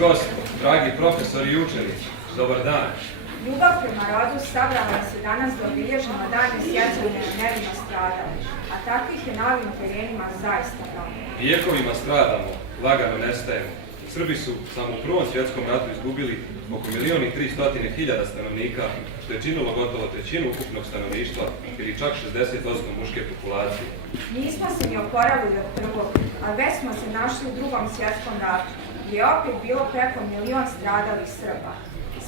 gosti, dragi profesori i učenici, dobar dan. Ljubav prema rodu sabrala se danas da obilježimo dane sjećanja na nevino stradalih, a takvih je na ovim terenima zaista mnogo. Vijekovima stradamo, lagano nestajemo. Srbi su samo u Prvom svjetskom ratu izgubili oko 1.300.000 stanovnika, što je činilo gotovo trećinu ukupnog stanovništva ili čak 60% muške populacije. Nismo se ni oporavili od prvog, a već smo se našli u Drugom svjetskom ratu, gdje je opet bilo preko 1.000.000 stradalih Srba.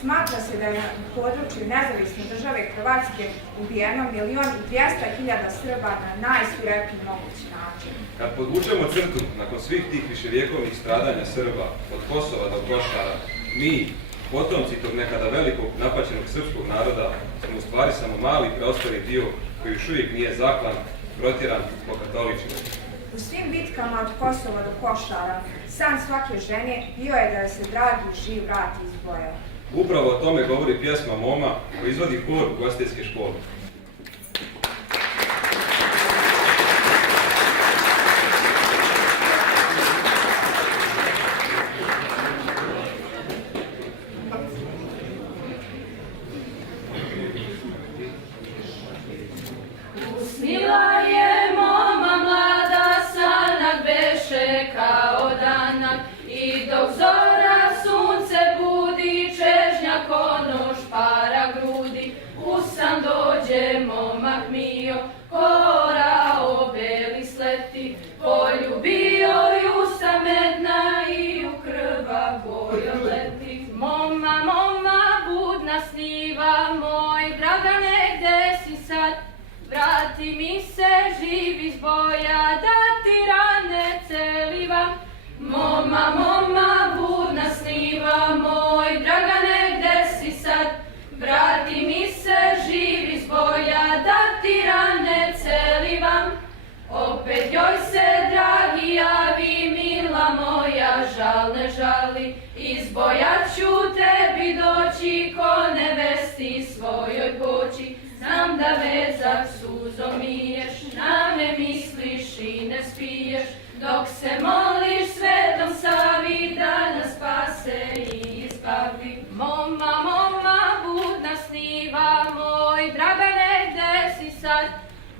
Smatra se da je na području nezavisne države Hrvatske ubijeno 1.200.000 Srba na najsvirepiji mogući način. Kad podvučemo crtu nakon svih tih viševjekovnih stradanja Srba, od Kosova do Košara, mi, potomci tog nekada velikog napaćenog srpskog naroda, smo u stvari samo mali preostali dio koji još uvijek nije zaklan, protjeran, pokatoličen. U svim bitkama od Kosova do Košara, san svake žene bio je da joj se dragi živ vrati iz boja. Upravo o tome govori pjesma Moma koja izvodi hor u ugostiteljske škole. Usnila je moma mlada, sanak beše kao danak, i dok zora sunce budi, čežnja konoš para grudi. U san dođe momak mio, korao beli sleti, poljubio ju samedna i u krva bojom leti. Moma, moma, budna sniva, moj Dragane, gde si sad? Vrati mi se živ iz boja, da ti rane celivam. Moma, moma, budna sniva, moj Dragane, gde si sad? Vrati mi se živ iz boja, da ti rane celivam. Opet joj se, dragi, javi, mila moja, žal ne žali. Iz boja ću tebi doći, ko nevesti svojoj poći. Znam da vezak suzom miješ, na me misliš i ne spiješ, dok se moliš Svetom Savi da nas spase i izbavi. Moma, moma, budna sniva, moj Dragane, gde si sad?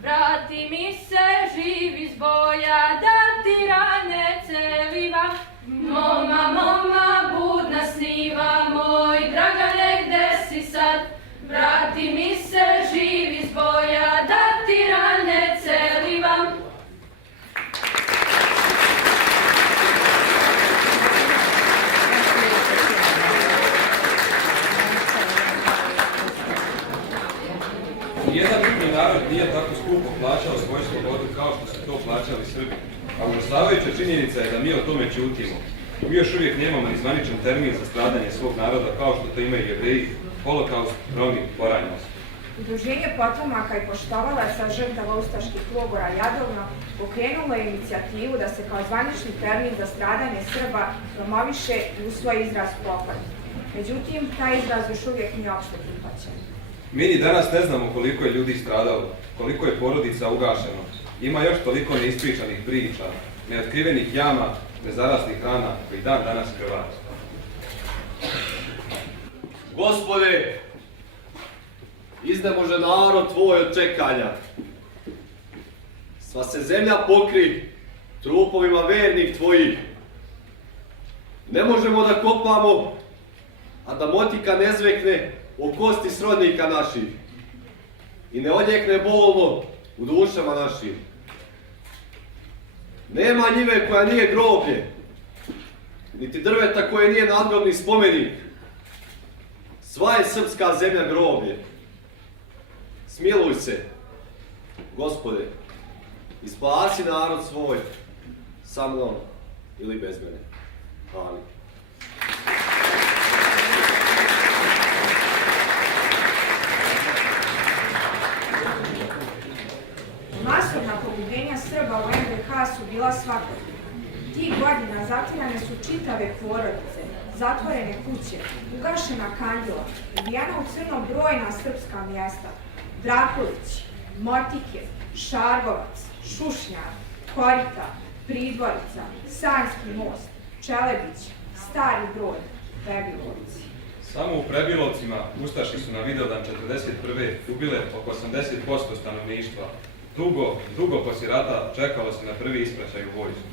Vrati mi se živ iz boja, da ti rane celivam. Moma, moma, budna sniva, moj Dragane, gde si sad? Vrati mi se živ iz boja, da ti rane celivam. Nijedan drugi narod nije tako skupo plaćao svoju slobodu kao što su to plaćali Srbi. A užasavajuća činjenica je da mi o tome ćutimo. Mi još uvijek nemamo ni zvaničan termin za stradanje svog naroda kao što to imaju Jevreji, Holokaust, Romi, Poranjost. Udruženje potomaka i poštovalaca žrtava ustaških logora Jadovno pokrenulo je inicijativu da se kao zvanični termin za stradanje Srba promoviše i usvoji izraz pokolj. Međutim, taj izraz još uvijek nije opšte prihvaćen. Mi ni danas ne znamo koliko je ljudi stradalo, koliko je porodica ugašeno. Ima još toliko neispričanih priča, neotkrivenih jama, nezaraslih rana koji dan danas krvare. Gospode, iznemože narod tvoj od čekanja. Sva se zemlja pokri trupovima vernih tvojih. Ne možemo da kopamo, a da motika ne zvekne o kosti srodnika naših i ne odjekne bolno u dušama našim. Nema njive koja nije groblje, niti drveta koje nije nadgrobni spomenik. Sva je srpska zemlja groblje. Smiluj se, Gospode, i spasi narod svoj, sa mnom ili bez mene. Amin. Masovna pogubljenja Srba u NDH su bila svakodnevna. Tih godina zatirane su čitave porodice, zatvorene kuće, ugašena kandila, ubijena u crno brojna srpska mjesta: Drakulić, Motike, Šargovac, Šušnjar, Korita, Pridvorica, Sanjski most, Čelebić, Stari Brod, Prebilovci. Samo u Prebilovcima ustaše su na Vidovdan 1941. ubile oko 80% stanovništva. Dugo poslije rata čekalo se na prvi ispraćaj u vojsku.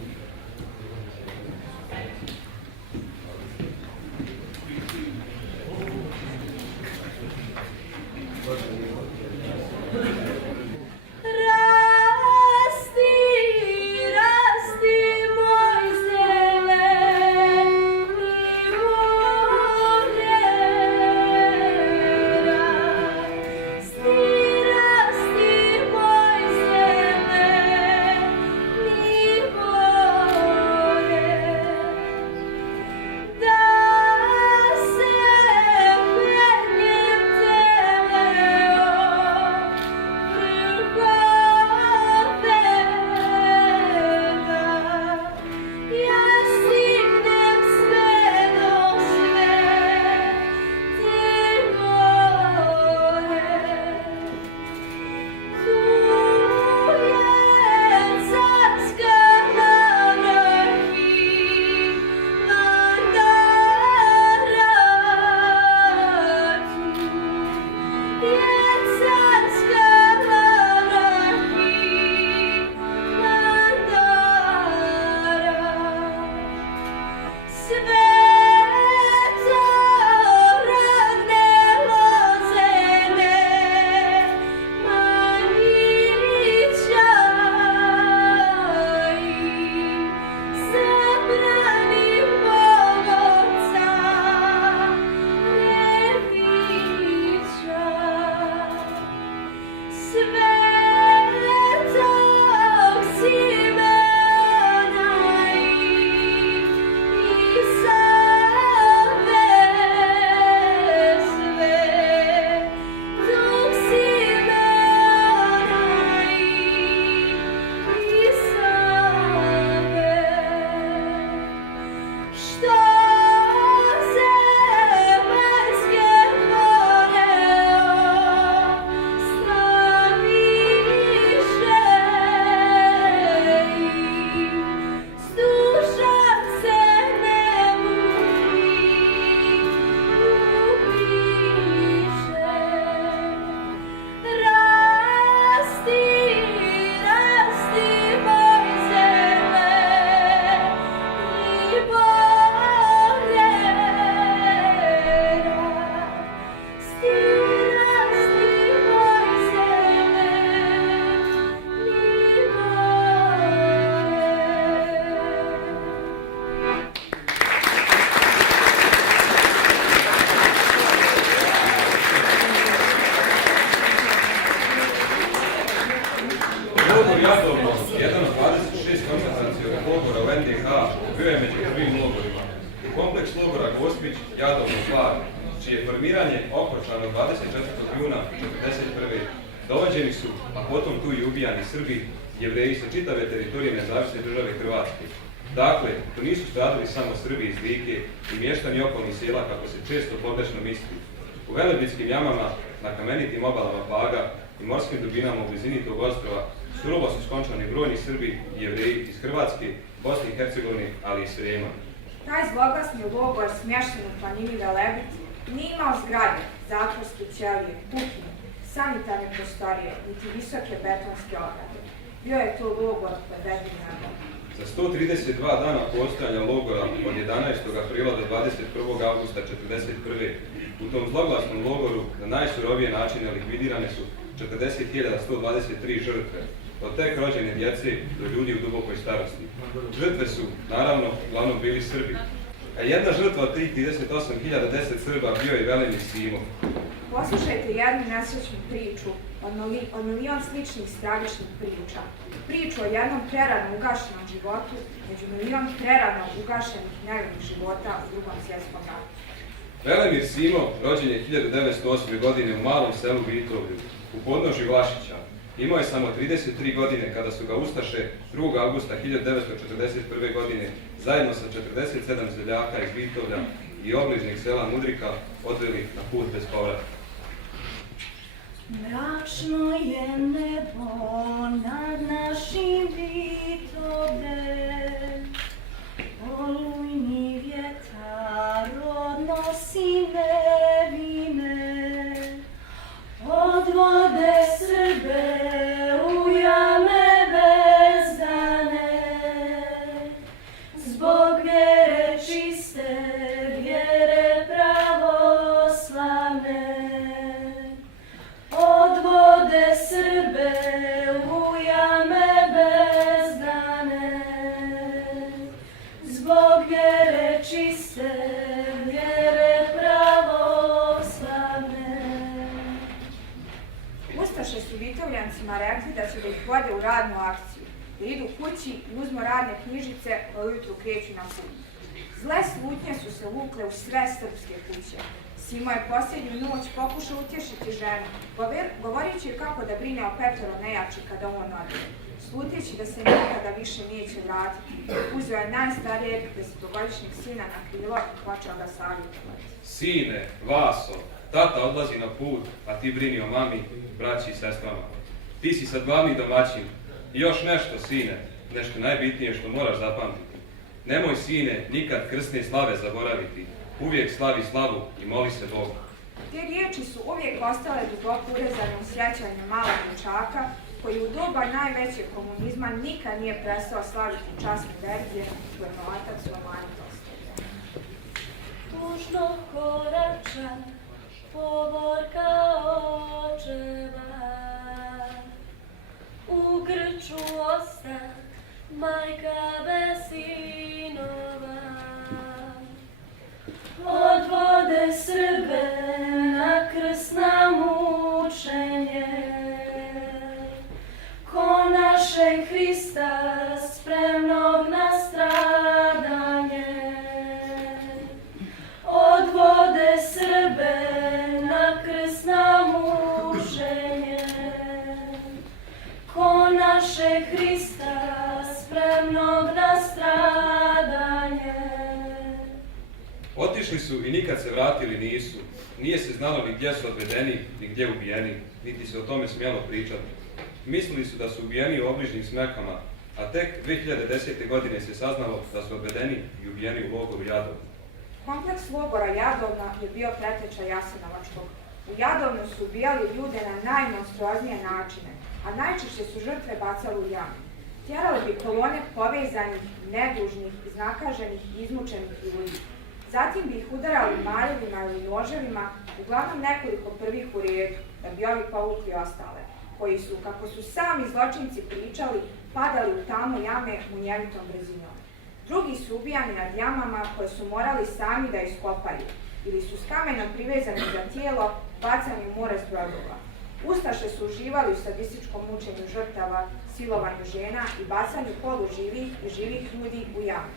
Logor Jadovno, jedan od 26 koncentracionih logora u NDH, bio je među prvim logorima. Kompleks logora Gospić, Jadovno, Hvar, čije formiranje okončano 24. juna 1941. dovođeni su, a potom tu i ubijani Srbi, Jevreji sa čitave teritorije nezavisne države Hrvatske. Dakle, to nisu stradali samo Srbi iz Like i mještani okolnih sela, kako se često pogrešno misli. U Velebidskim jamama, na kamenitim obalama Paga i morskim dubinama u blizini tog ostrova surovo su skončani brojni Srbi i Jevreji iz Hrvatske, Bosne i Hercegovine, ali i Srijema. Taj zloglasni logor smješten u planini Velebit nije imao zgrade, zatvorske ćelije, kuhinje, sanitarne prostorije, niti visoke betonske ograde. Bio je to logor podvedim nagom. Za 132 dana postojanja logora od 11. aprila do 21. augusta 1941. u tom zloglasnom logoru na najsurovije načine likvidirane su 40.123 žrtve, od tek rođene djece do ljudi u dubokoj starosti. Žrtve su, naravno, uglavnom bili Srbi. A jedna žrtva od tih 38.010 Srba bio je Velimir Simo. Poslušajte jednu nesrećnu priču od milion sličnih stravičnih priča. Priču o jednom prerano ugašenom životu među milion prerano ugašenih nevinih života u Drugom svjetskom ratu. Velimir Simo rođen je 1908. godine u malom selu Vitovlju, u podnožju Vlašića. Imao je samo 33 godine kada su ga ustaše 2. augusta 1941. godine zajedno sa 47 seljaka iz Vitovlja i obližnjeg sela Mudrika odveli na put bez povratka. Mračno je nebo nad našim Vitovljem, olujni vjetar Ustaše su Vitovljancima rekli da će da ih vode u radnu akciju, da idu kući i uzmu radne knjižice, a ujutru kreću na put. Zle slutnje su se vukle u sve srpske kuće. Simo je posljednju noć pokušao utješiti ženu, govoreći kako da brine o Petru nejači kada on ode. Sluteći da se nikada više neće vratiti, uzeo je najstarijeg 10-godišnjeg sina na krilo i počeo ga savjetovati. Sine, Vaso, tata odlazi na put, a ti brini o mami, braći i sestrama. Ti si sad glavni domaćin. I još nešto, sine, nešto najbitnije što moraš zapamtiti. Nemoj, sine, nikad krsne slave zaboraviti. Uvijek slavi slavu i moli se Bogu. Te riječi su uvijek ostale duboko urezane u sjećanju malog dječaka, koji u doba najvećeg komunizma nikad nije prestao slaviti časne verzije koje mu otac Romanit ostavlja. Tužno korača, povorka očeva, u grču osta majka bez sinova. Odvode Srbe na krsna mučenje, ko našeg Hrista spremnog na stradanje. Odvode Srbe na krsna mučenje, ko našeg Hrista spremnog na stradanje. Otišli su i nikad se vratili nisu. Nije se znalo ni gdje su odvedeni, ni gdje ubijeni, niti se o tome smjelo pričati. Mislili su da su ubijeni u obližnjim smekama, a tek 2010. godine se saznalo da su odvedeni i ubijeni u logoru Jadovno. Kompleks logora Jadovna je bio preteča Jasenovačkog. U Jadovnu su ubijali ljude na najmonstruoznije načine, a najčešće su žrtve bacali u jamu. Tjerali bi kolone povezanih, nedužnih, iznakaženih i izmučenih ljudi. Zatim bi ih udarali maljevima ili noževima, uglavnom nekoliko prvih u redu, da bi ovi povukli ostale, koji su, kako su sami zločinci pričali, padali u tamu jame munjevitom brzinom. Drugi su ubijani nad jamama koje su morali sami da iskopaju, ili su s kamenom privezani za tijelo, bacani u more s brodova. Ustaše su uživali u sadističkom mučenju žrtava, silovanju žena i bacanju poluživih i živih ljudi u jamu.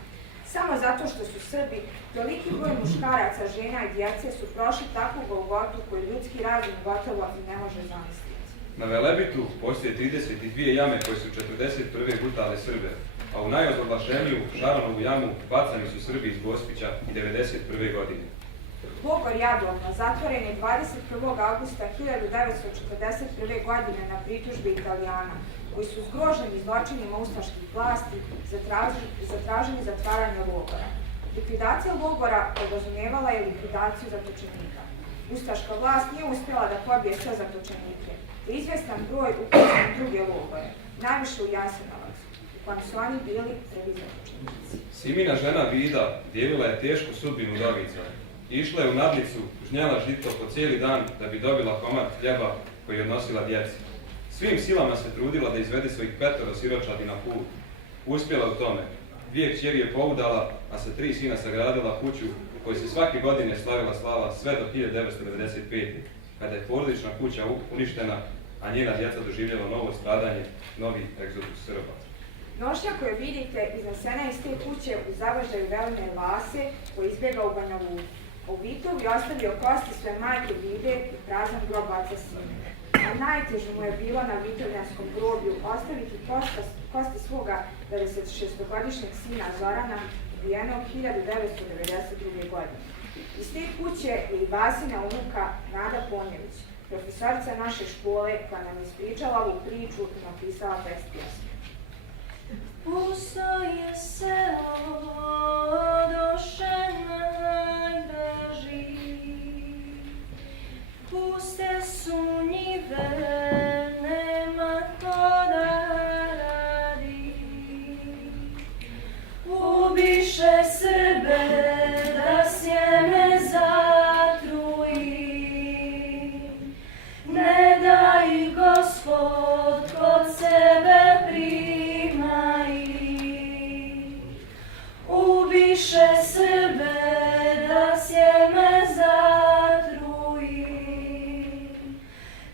Samo zato što su Srbi, toliki broj muškaraca, žena i djece su prošli takvu golgotu koju ljudski razum gotovo i ne može zamisliti. Na Velebitu postoje 32 jame koje su 41. gutale Srbe, a u najozoglašeniju Šaranovu jamu bacani su Srbi iz Gospića i 91. godine. Logor Jadovno zatvoren je 21. augusta 1941. godine na pritužbi Italijana, koji su zgroženi zločinima ustaških vlasti zatražili zatvaranje logora. Likvidacija logora podrazumevala je likvidaciju zatočenika. Ustaška vlast nije uspjela da pobije sve zatočenike, te izvjestan broj upućen u druge logore, najviše u Jasenovac, u kojem su oni bili prvi zatočenici. Simina žena Vida dijelila je tešku sudbinu udovica. Išla je u nadlicu, žnjela žito po cijeli dan da bi dobila komad hljeba koji je odnosila djeci. Svim silama se trudila da izvede svojih 5 siročadi na put. Uspjela u tome. 2 kćeri je poudala, a sa 3 sina sagradila kuću u kojoj se svake godine slavila slava sve do 1995. kada je porodična kuća uništena, a njena djeca doživjela novo stradanje, novi egzodus Srba. Nošnja koju vidite iznesena iz te kuće u zabažaju Velimir Vase koji izbjega u Banja Luku. U Vitovu je ostavio kosti svoje majke Vide i prazan grob oca Sime. A najteže mu je bilo na vitovljanskom groblju ostaviti kosti svoga 96-godišnjeg sina Zorana, ubijenog 1992. godine. Iz te kuće je i Vasina unuka Nada Ponjević, profesorica naše škole koja nam ispričala ovu priču i napisala tekst pjesme. Pusto je selo, doše najdraži, puste su njive, nema ko da radi. Ubiše Srbe da sjeme zatruji, ne da ih Gospod kod sebe primaj. Ubiše Srbe da sjeme zatruji,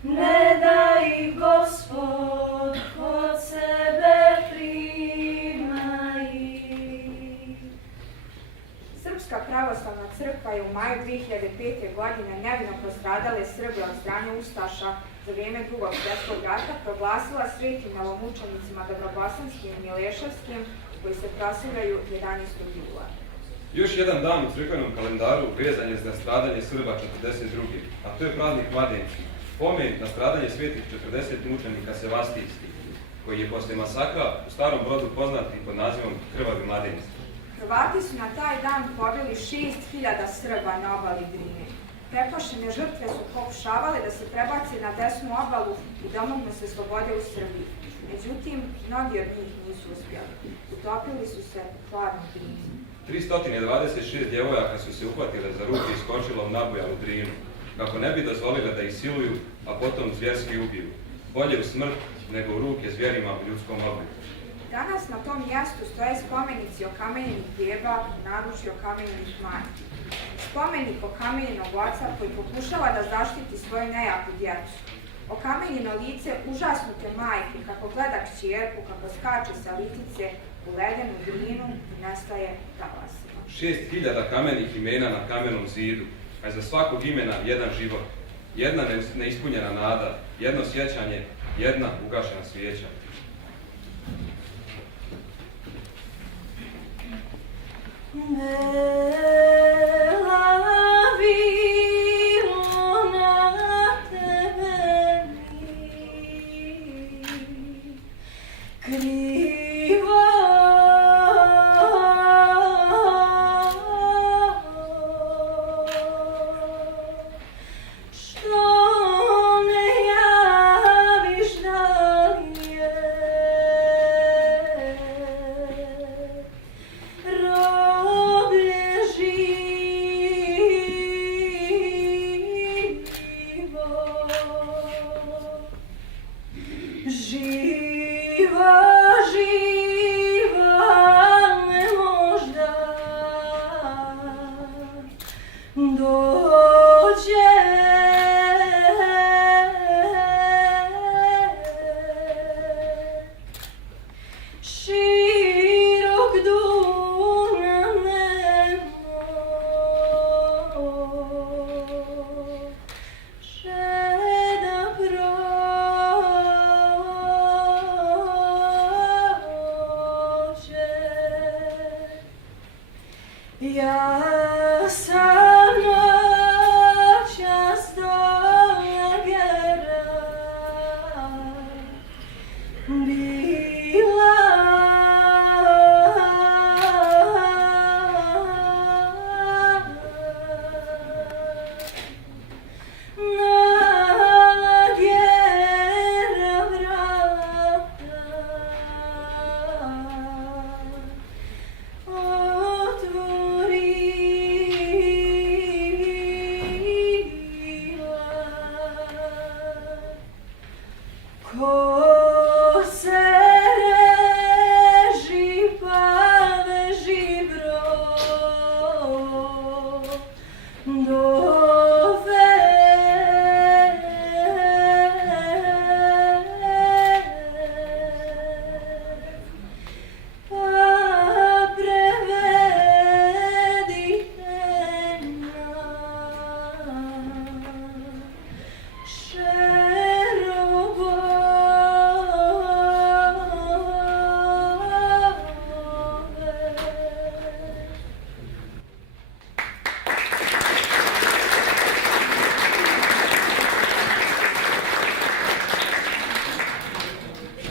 ne da maju 2005. godine nevino postradale Srbe od strane Ustaša za vrijeme Drugog svjetskog rata proglasila svetim novomučenicima Dobrobosanskim i Mileševskim koji se proslavljaju 11. jula. Još jedan dan u crkvenom kalendaru vezan je za stradanje Srba 42. a to je praznik Mladenci, spomen na stradanje svetih 40 mučenika sevastijskih, koji je posle masakra u Starom Brodu poznat i pod nazivom Krvavi mladenci. Hrvati su na taj dan pobili 6.000 Srba na obali Drine. Preplašene žrtve su pokušavale da se prebace na desnu obalu i domognu se slobode u Srbiji. Međutim, mnogi od njih nisu uspjeli. Utopili su se u hladnu Drinu. 326 djevojaka su se uhvatile za ruke i skočile u nabujalu Drinu, kako ne bi dozvolile da ih siluju, a potom zvjerski ubiju. Bolje u smrt nego u ruke zvjerima u ljudskom obliku. Danas na tom mjestu stoje spomenici okamenjenih bjeba, naručju okamenjenih majki. Spomenik okamenjenog oca koji pokušava da zaštiti svoju nejaku djecu. Okamenjeno lice užasnute majke kako gleda kćerku, kako skače sa litice u ledenu Drinu i nestaje talasima. 6.000 kamenih imena na kamenom zidu, a za svakog imena jedan život, jedna neispunjena nada, jedno sjećanje, jedna ugašena svijeća.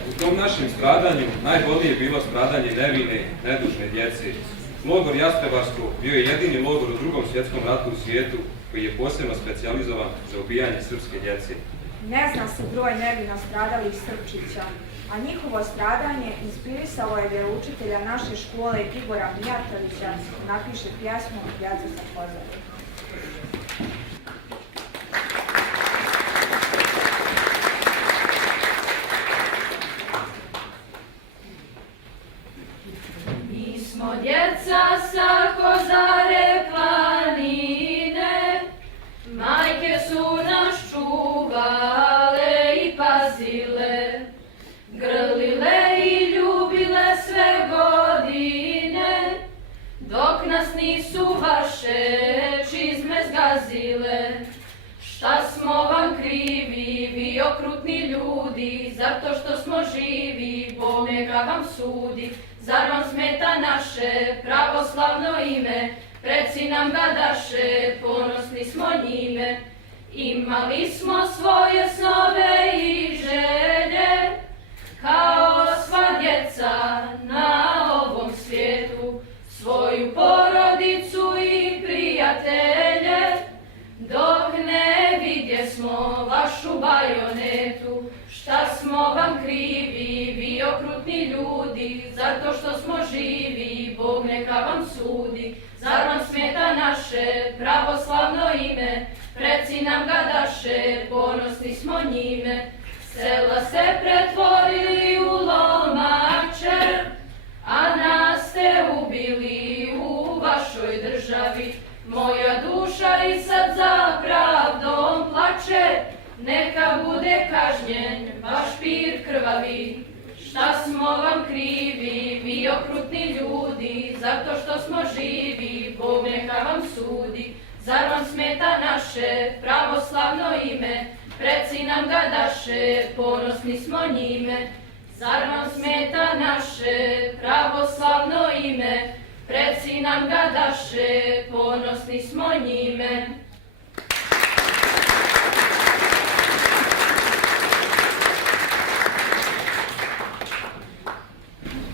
U tom našem stradanju najbolnije je bilo stradanje nevine, nedužne djece. Logor Jastrebarsko bio je jedini logor u Drugom svjetskom ratu u svijetu koji je posebno specijalizovan za ubijanje srpske djece. Ne zna se broj nevino stradalih Srpčića, a njihovo stradanje inspirisalo je vjeroučitelja naše škole Igora Mijatovića da napiše pjesmu Djeca sa Kozare. Mi smo djeca sa Kozare planine, majke su nas čuvale i pazile, grlile i ljubile sve godine, dok nas nisu vaše čizme ljudi, zato što smo živi, Bog neka vam sudi. Zar vam smeta naše pravoslavno ime, preci nam ga daše, ponosni smo njime. Imali smo svoje snove i želje, kao sva djeca na ovom svijetu, svoju porodicu i prijatelje, dok ne vidjesmo vašu bajonetu. Šta smo vam krivi, vi okrutni ljudi, zato što smo živi, Bog neka vam sudi. Zar vam smeta naše pravoslavno ime, preci nam ga daše, ponosni smo njime. Sela se pretvorili u lomače, a nas ste ubili u vašoj državi. Moja duša i sad za pravdom plače, neka bude kažnjen vaš pir krvavi. Šta smo vam krivi, vi okrutni ljudi, zato što smo živi, Bog neka vam sudi. Zar vam smeta naše pravoslavno ime, preci nam ga daše, ponosni smo njime. Zar vam smeta naše pravoslavno ime, preci nam ga daše, ponosni smo njime.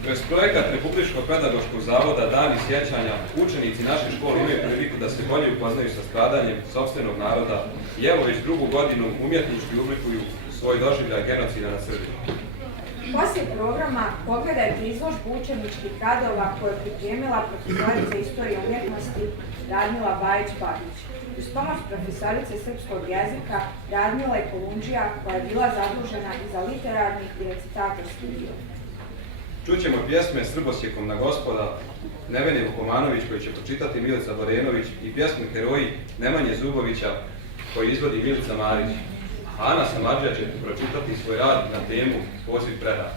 Kroz projekat Republičkog pedagoškog zavoda Dani sjećanja učenici naše škole imaju priliku da se bolje upoznaju sa stradanjem sopstvenog naroda i evo već drugu godinu umjetnički oblikuju svoj doživljaj genocida nad Srbima. Poslije programa pogledajte izložbu učeničkih radova koju je pripremila profesorica istorije umjetnosti Radmila Bajić-Babić uz pomoć profesorice srpskog jezika Radmile Kolundžija koja je bila zadužena i za literarni i recitatorski dio. Čućemo pjesme Srbosjekom na gospoda Nevene Vukomanović koji će pročitati Milica Borenović i pjesmu Heroji Nemanje Zubovića koji izvodi Milica Marić. Ana Samardžija će pročitati svoj rad na temu Poziv predaha.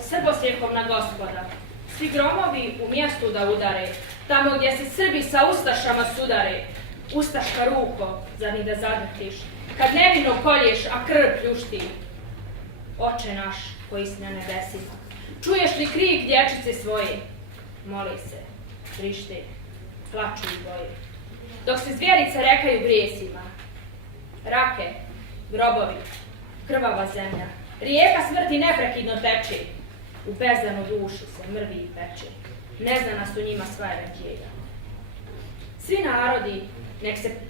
Srbosjekom na gospoda, svi gromovi u mjestu da udare, tamo gdje se Srbi sa ustašama sudare. Ustaška ruko, zar ni da zadrtiš, kad nevino kolješ, a krv pljušti. Oče naš koji si na nebesima, čuješ li krik dječice svoje? Moli se, vrište, plaču i boje. Dok se zvjerice rekaju grijesima, rake, grobovi, krvava zemlja, rijeka smrti neprekidno teče, u bezdanu dušu se mrvi i peče, neznana su njima sva evanđelja. Svi narodi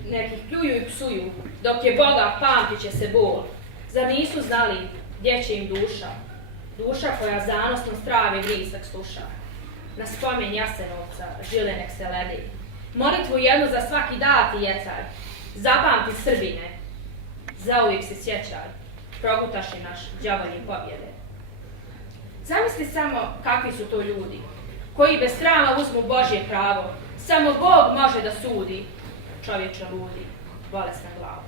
nek ih pljuju i psuju, dok je Boga pamtit će se bol. Zar nisu znali gdje će im duša koja zanosno strave grisak sluša. Na spomen Jasenovca žile nek se ledi, molitvu jednu za svaki dati jecar. Zapamti Srbine, zauvijek se sjećaj, progutaši naš đavolji pobjede. Zamisli samo kakvi su to ljudi, koji bez srama uzmu Božje pravo. Samo Bog može da sudi, čovječe ludi, bolesna glava.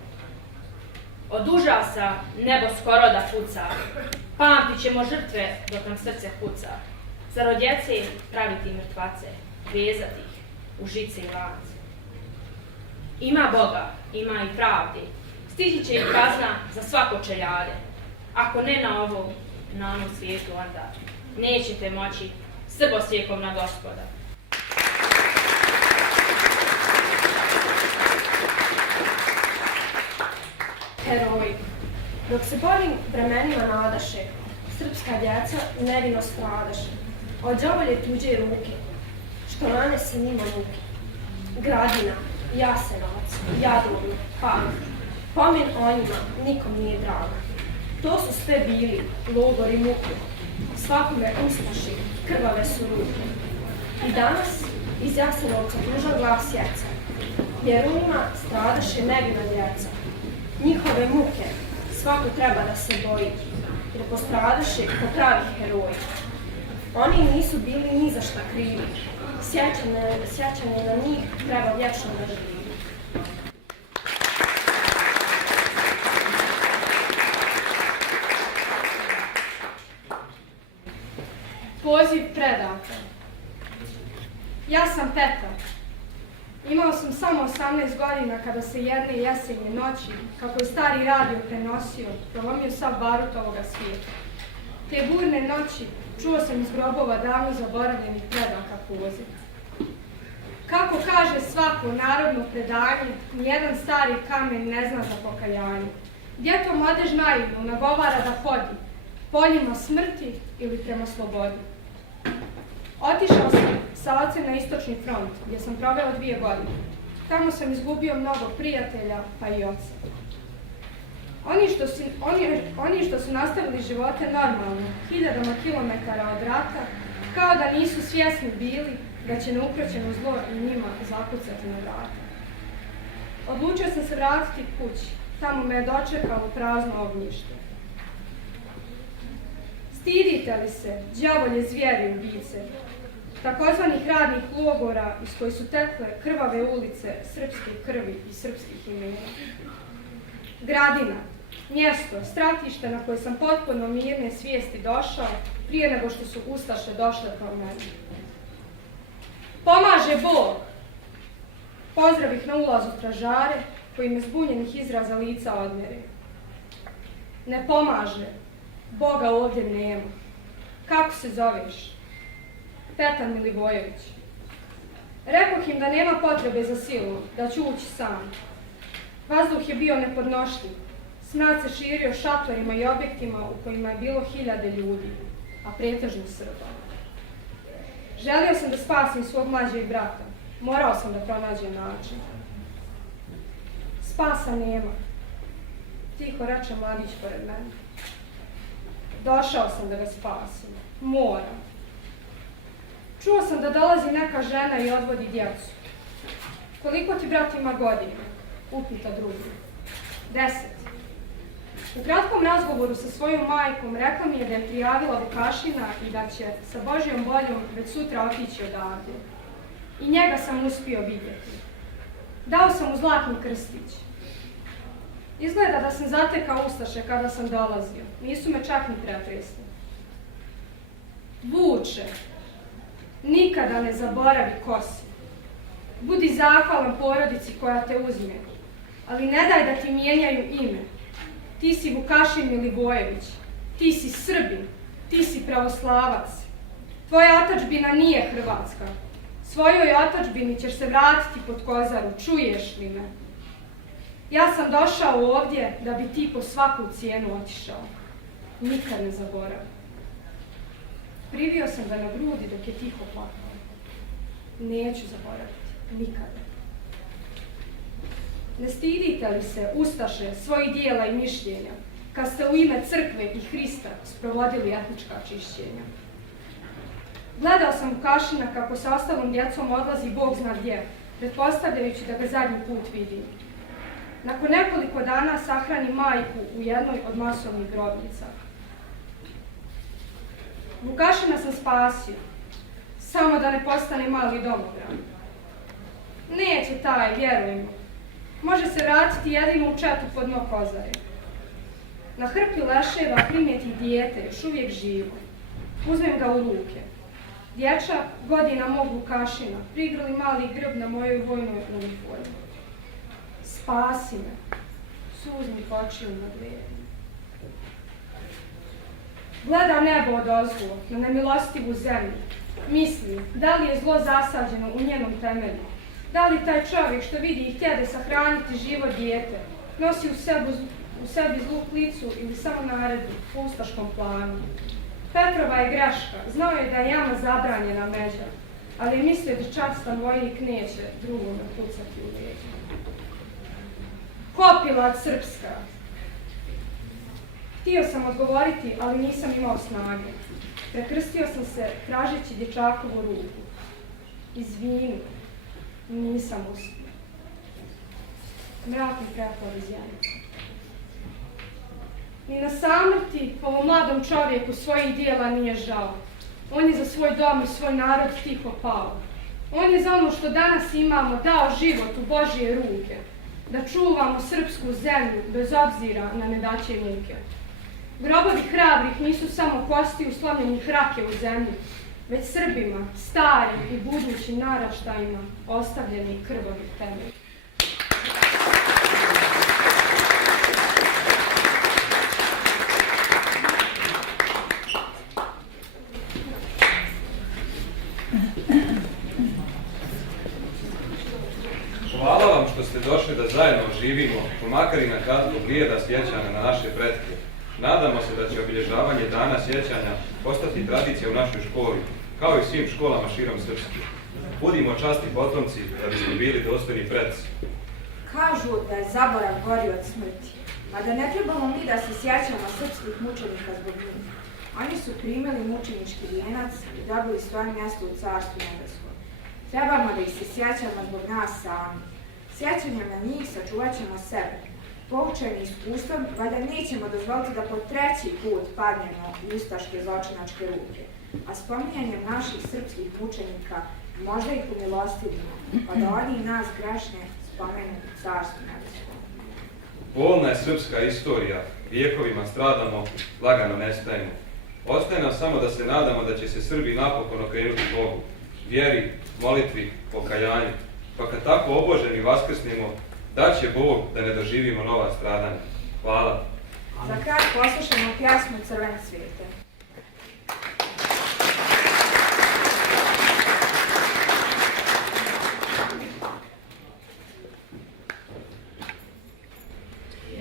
Od užasa nebo skoro da puca, pamtit ćemo žrtve dok nam srce kuca. Zar od djece praviti mrtvace, vezati ih u žice i lance. Ima Boga, ima i pravdi, stići će im kazna za svako čeljade. Ako ne na ovom, na onom svijetu onda nećete moći srbosjekom na gospoda. Heroji. Dok se borim vremenima nadaše, srpska djeca nevino stradaše. Od đavolje tuđe ruke, što nanese njima muke. Gradina, Jasenovac, Jadovno, Pag. Pomen o njima nikom nije drago. To su sve bili logori muke. Svakome ustaši, krvave su ruke. I danas iz Jasenovca tužan glas jeca, jer u njima stradaše nevina djeca. Njihove muke svako treba da se boji, jer postradaše ko pravi heroji. Oni nisu bili ni za šta krivi, sjećanje na njih treba vječno da živi. Poziv predaha. Ja sam Petar. Imao sam samo 18 godina kada se jedne jesenje noći, kako je stari radio prenosio, prolomio sav barut ovoga svijeta. Te burne noći čuo sam iz grobova davno zaboravljenih predaka poziv. Kako kaže svako narodno predanje, nijedan stari kamen ne zna za pokajanje. Djeto mladež naivno nagovara da hodi, poljima smrti ili prema slobodi. Otišao sam sa ocem na istočni front, gdje sam proveo 2 godine. Tamo sam izgubio mnogo prijatelja, pa i oca. Oni što su nastavili živote normalno, hiljadama kilometara od rata, kao da nisu svjesni bili da će neukroćeno zlo i njima zakucati na vrata. Odlučio sam se vratiti kući, tamo me je dočekalo prazno ognjište. Stidite li se, đavolje zvijeri ubice, takozvanih radnih logora iz kojih su tekle krvave ulice srpske krvi i srpskih imena? Gradina, mjesto, stratište na koje sam potpuno mirne svijesti došao prije nego što su ustaše došle kao mene. Pomaže Bog! Pozdrav ih na ulazu stražare koji me zbunjenih izraza lica odmjere. Ne pomaže, Boga ovdje nema. Kako se zoveš? Petar Milivojević. Rekoh im da nema potrebe za silom, da ću ući sam. Vazduh je bio nepodnošljiv. Smrad se širio šatorima i objektima u kojima je bilo 1000 ljudi, a pretežno Srba. Želio sam da spasim svog mlađeg brata. Morao sam da pronađem način. Spasa nema. Tiho reče mladić pored mene. Došao sam da ga spasim. Moram. Čuo sam da dolazi neka žena i odvodi djecu. Koliko ti brat ima godina? Upita drugi. 10. U kratkom razgovoru sa svojom majkom rekla mi je da je prijavila Vukašina i da će sa Božjom voljom već sutra otići odavde. I njega sam uspio vidjeti. Dao sam mu zlatni krstić. Izgleda da sam zatekao ustaše kada sam dolazio. Nisu me čak ni pretresli. Vuče, nikada ne zaboravi ko si. Budi zahvalan porodici koja te uzme, ali ne daj da ti mijenjaju ime. Ti si Vukašin Milivojević, ti si Srbin, ti si pravoslavac. Tvoja otadžbina nije Hrvatska. Svojoj otadžbini ćeš se vratiti pod kozaru, čuješ li me? Ja sam došao ovdje da bi ti po svaku cijenu otišao. Nikad ne zaboravi. Privio sam ga na grudi dok je tiho plakao. Neću zaboraviti, nikada. Ne stidite li se, ustaše, svojih dijela i mišljenja, kad ste u ime crkve i Hrista sprovodili etnička čišćenja? Gledao sam Vukašina kako sa ostalom djecom odlazi Bog zna gdje, pretpostavljajući da ga zadnji put vidim. Nakon nekoliko dana sahrani majku u jednoj od masovnih grobnica. Vukašina sam spasio, samo da ne postane mali domobran. Neće taj, vjerujemo. Može se vratiti jedino u četu pod dno kozare. Na hrpi leševa primijeti dijete, još uvijek živo. Uzmem ga u ruke. Dječak, godina mog Vukašina, prigrli mali grb na mojoj vojnoj uniformi. Spasi me, suznih očiju na dveri. Gleda nebo odozgo, na nemilostivu zemlju. Misli, da li je zlo zasađeno u njenom temelju? Da li taj čovjek što vidi i htjede sahraniti živo dijete, nosi u sebi zlu klicu ili samo naredbu po ustaškom planu? Petrova je greška, znao je da je jama zabranjena međa, ali je mislio da častan vojnik neće drugome pucati u leđa. Kopilad srpska! Htio sam odgovoriti, ali nisam imao snage. Prekrstio sam se tražeći dječakovu ruku. Izvini, nisam uspio. Mrak mi prepao iz janice. Ni na samrti ovom mladom čovjeku svojih dijela nije žao. On je za svoj dom i svoj narod tiho pao. On je za ono što danas imamo dao život u Božje ruke. Da čuvamo srpsku zemlju bez obzira na nedaće i muke. Grobovi hrabrih nisu samo kosti uslomljenih rake u zemlji, već Srbima, starim i budućim naraštajima, ostavljeni krvavi temelj. Hvala vam što ste došli da zajedno živimo, pa makar i na kratko blijeda sjećanja na naše pretke. Nadamo se da će obilježavanje dana sjećanja postati tradicija u našoj školi, kao i svim školama širom Srpske. Budimo časti potomci da bismo bili dostojni preci. Kažu da je zaborav gori od smrti, a da ne trebamo mi da se sjećamo srpskih mučenika zbog njih. Oni su primili mučenički vijenac i dobili svoje mjesto u carstvu nebeskom. Trebamo da ih se sjećamo zbog nas sami. Sjećanjem na njih sačuvat ćemo sebe. Poučeni iskustvom, valjda nećemo dozvoliti da po treći put padnemo u ustaške zločinačke ruke. A spominjanjem naših srpskih mučenika možda ih umilostivimo, pa da oni i nas grešne spomenu u carstvu nebeskom. Bolna je srpska istorija, vijekovima stradamo, lagano nestajemo. Ostaje nam samo da se nadamo da će se Srbi napokon okrenuti Bogu, vjeri, molitvi, pokajanju, pa kad tako oboženi vaskrsnemo, da će Bog da ne doživimo nova stradanja. Hvala. Za kraj poslušamo pjesmu Crvene cvijete.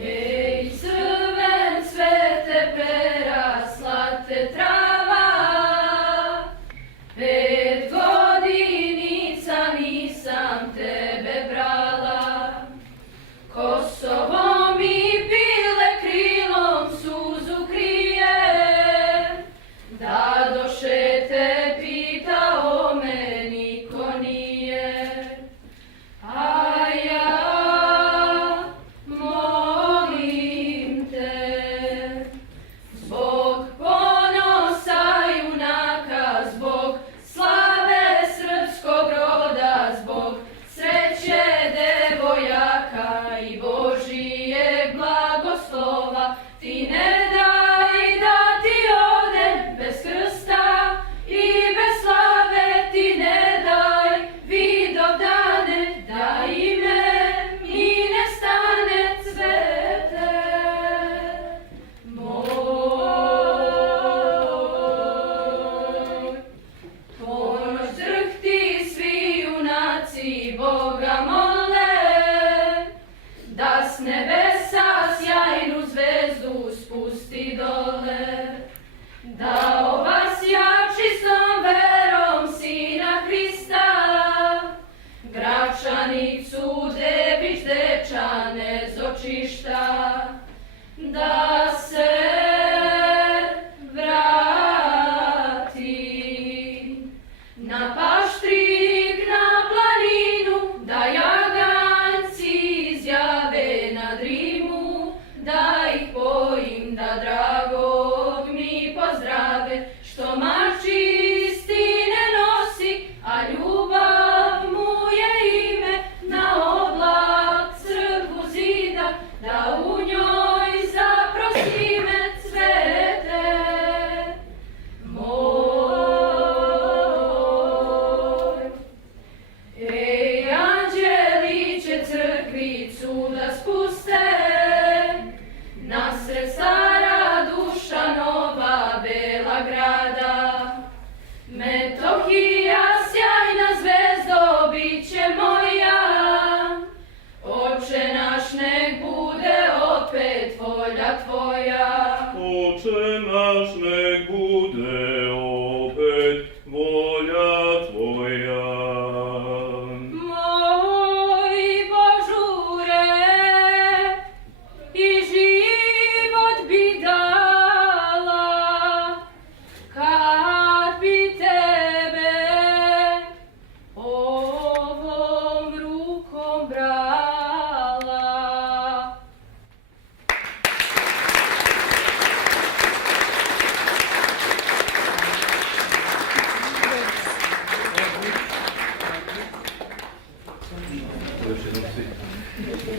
Ej, crven cvete, prerasla te trava, 5 godinica nisam tebe brala, Kosovo mi pile krilom suzu krije, da doše te pitao me niko nije, a ja molim te, zbog ponosa junaka, zbog slave srpskog roda, zbog sreće devojaka i Božijeg blagoslova, ti ne daj da ti odem bez krsta i bez slave, ti ne daj vidovdane, da ime mi ne stane cvete moj. Ponoć drhti svi junaci Boga mole, da s nebesa sjajnu zvezdu spusti dole, da obasja čistom verom Sina Hrista, Gračanicu, Debić, Dečane, Zočišta, da se vrati na Paštrik, na planinu, da jaganci izjave na Drimu, da ih pojim, da dragog mi pozdrave, što mačisti ne nosi, a ljubav mu je ime, na oblak crkvu zida, da u njoj zaprosi me cvete moj. Ej, anđeliće crkvicu da spuste, nasred stara Dušanova bela grada, Metohija sjajna zvezdo biće moja, Oče naš nek bude opet volja tvoja. Oče naš nek bude opet volja tvoja. Moj Božure, i život bi dala, kad bi tebe ovom rukom brala.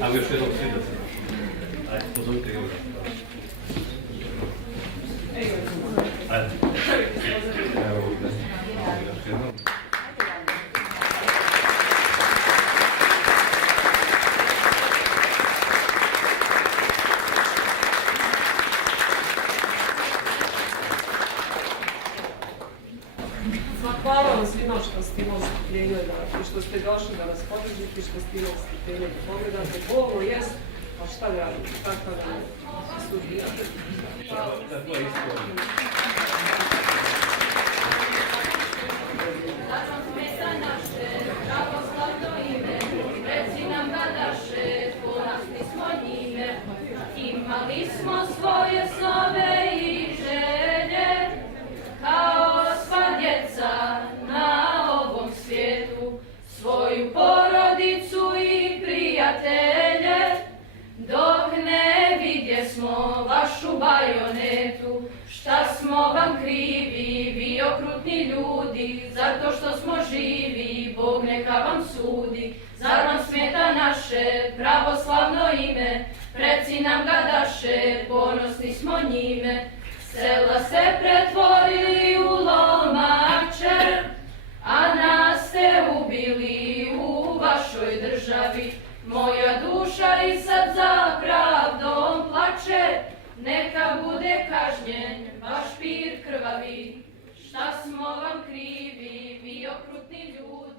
Ali još jednom svi da se. Ajde, pozovite Jura. Ajde. Evo, strpljenja i što ste došli da nas podržite i što ste imali strpljenja da pogledate. Bolno jest, a šta da radite, tako da sudbina. Zato smeta naše pravoslavno ime, preci nam ga daše, ponosni smo njime. Imali smo svoje snove i želje, kao sva djeca na ovom svijetu, svoju porodicu i prijatelje, dok ne vidjesmo vašu bajonetu. Šta smo vam krivi, vi okrutni ljudi, zato što smo živi, Bog neka vam sudi. Zar vam smeta naše pravoslavno ime, preci nam ga daše, ponosni smo njime. Sela se pretvorili u lomače, a nas ste ubili u vašoj državi. Moja duša i sad za pravdom plače, neka bude kažnjen vaš pir krvavi. Šta smo vam krivi, vi okrutni ljudi?